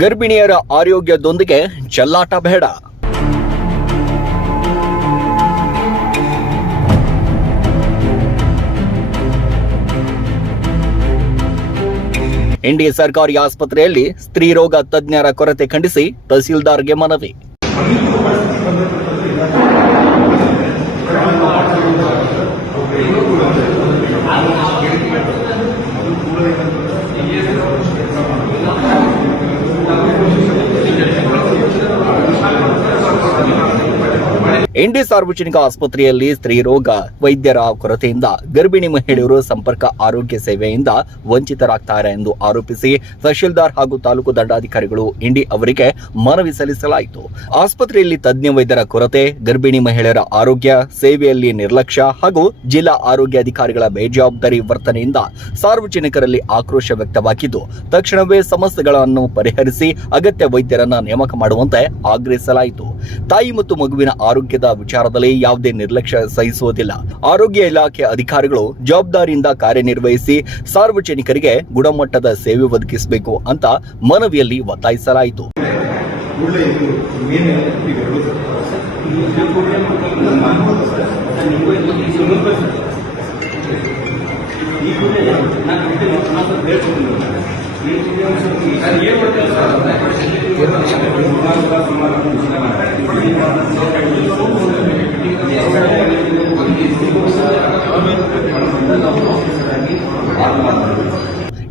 ಗರ್ಭಿಣಿಯರ ಆರೋಗ್ಯದೊಂದಿಗೆ ಚೆಲ್ಲಾಟ ಬೇಡ. ಇಂಡಿ ಸರ್ಕಾರಿ ಆಸ್ಪತ್ರೆಯಲ್ಲಿ ಸ್ತ್ರೀರೋಗ ತಜ್ಞರ ಕೊರತೆ ಖಂಡಿಸಿ ತಹಸೀಲ್ದಾರ್ಗೆ ಮನವಿ. ಇಂಡಿ ಸಾರ್ವಜನಿಕ ಆಸ್ಪತ್ರೆಯಲ್ಲಿ ಸ್ತ್ರೀರೋಗ ವೈದ್ಯರ ಕೊರತೆಯಿಂದ ಗರ್ಭಿಣಿ ಮಹಿಳೆಯರು ಸಂಪರ್ಕ ಆರೋಗ್ಯ ಸೇವೆಯಿಂದ ವಂಚಿತರಾಗ್ತಾರೆ ಎಂದು ಆರೋಪಿಸಿ ತಹಶೀಲ್ದಾರ್ ಹಾಗೂ ತಾಲೂಕು ದಂಡಾಧಿಕಾರಿಗಳು ಇಂಡಿ ಅವರಿಗೆ ಮನವಿ ಸಲ್ಲಿಸಲಾಯಿತು. ಆಸ್ಪತ್ರೆಯಲ್ಲಿ ತಜ್ಞ ವೈದ್ಯರ ಕೊರತೆ, ಗರ್ಭಿಣಿ ಮಹಿಳೆಯರ ಆರೋಗ್ಯ ಸೇವೆಯಲ್ಲಿ ನಿರ್ಲಕ್ಷ್ಯ ಹಾಗೂ ಜಿಲ್ಲಾ ಆರೋಗ್ಯಾಧಿಕಾರಿಗಳ ಬೇಜವಾಬ್ದಾರಿ ವರ್ತನೆಯಿಂದ ಸಾರ್ವಜನಿಕರಲ್ಲಿ ಆಕ್ರೋಶ ವ್ಯಕ್ತವಾಗಿದ್ದು, ತಕ್ಷಣವೇ ಸಮಸ್ಯೆಗಳನ್ನು ಪರಿಹರಿಸಿ ಅಗತ್ಯ ವೈದ್ಯರನ್ನ ನೇಮಕ ಮಾಡುವಂತೆ ಆಗ್ರಹಿಸಲಾಯಿತು. ತಾಯಿ ಮತ್ತು ಮಗುವಿನ ಆರೋಗ್ಯದ ವಿಚಾರದಲ್ಲಿ ಯಾವುದೇ ನಿರ್ಲಕ್ಷ್ಯ ಸಹಿಸುವುದಿಲ್ಲ. ಆರೋಗ್ಯ ಇಲಾಖೆ ಅಧಿಕಾರಿಗಳು ಜವಾಬ್ದಾರಿಯಿಂದ ಕಾರ್ಯನಿರ್ವಹಿಸಿ ಸಾರ್ವಜನಿಕರಿಗೆ ಗುಣಮಟ್ಟದ ಸೇವೆ ಒದಗಿಸಬೇಕು ಅಂತ ಮನವಿಯಲ್ಲಿ ಒತ್ತಾಯಿಸಲಾಯಿತು.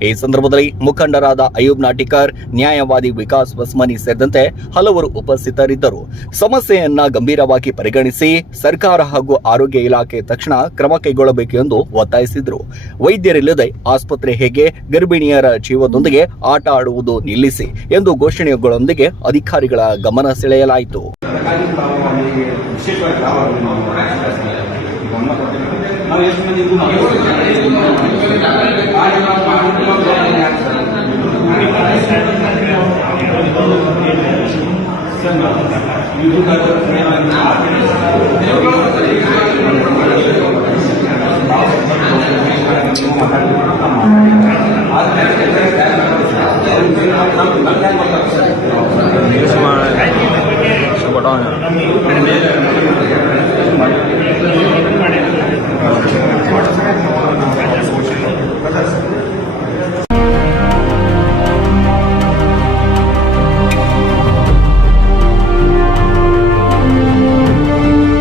ಈ ಸಂದರ್ಭದಲ್ಲಿ ಮುಖಂಡರಾದ ಅಯೂಬ್ ನಾಟಿಕರ್, ನ್ಯಾಯವಾದಿ ವಿಕಾಸ್ ವಸ್ಮನಿ ಸೇರಿದಂತೆ ಹಲವರು ಉಪಸ್ಥಿತರಿದ್ದರು. ಸಮಸ್ಯೆಯನ್ನ ಗಂಭೀರವಾಗಿ ಪರಿಗಣಿಸಿ ಸರ್ಕಾರ ಹಾಗೂ ಆರೋಗ್ಯ ಇಲಾಖೆ ತಕ್ಷಣ ಕ್ರಮ ಕೈಗೊಳ್ಳಬೇಕು ಎಂದು ಒತ್ತಾಯಿಸಿದರು. ವೈದ್ಯರಿಲ್ಲದೆ ಆಸ್ಪತ್ರೆ ಹೇಗೆ, ಗರ್ಭಿಣಿಯರ ಜೀವದೊಂದಿಗೆ ಆಟ ಆಡುವುದು ನಿಲ್ಲಿಸಿ ಎಂದು ಘೋಷಣೆಗಳೊಂದಿಗೆ ಅಧಿಕಾರಿಗಳ ಗಮನ ಸೆಳೆಯಲಾಯಿತು.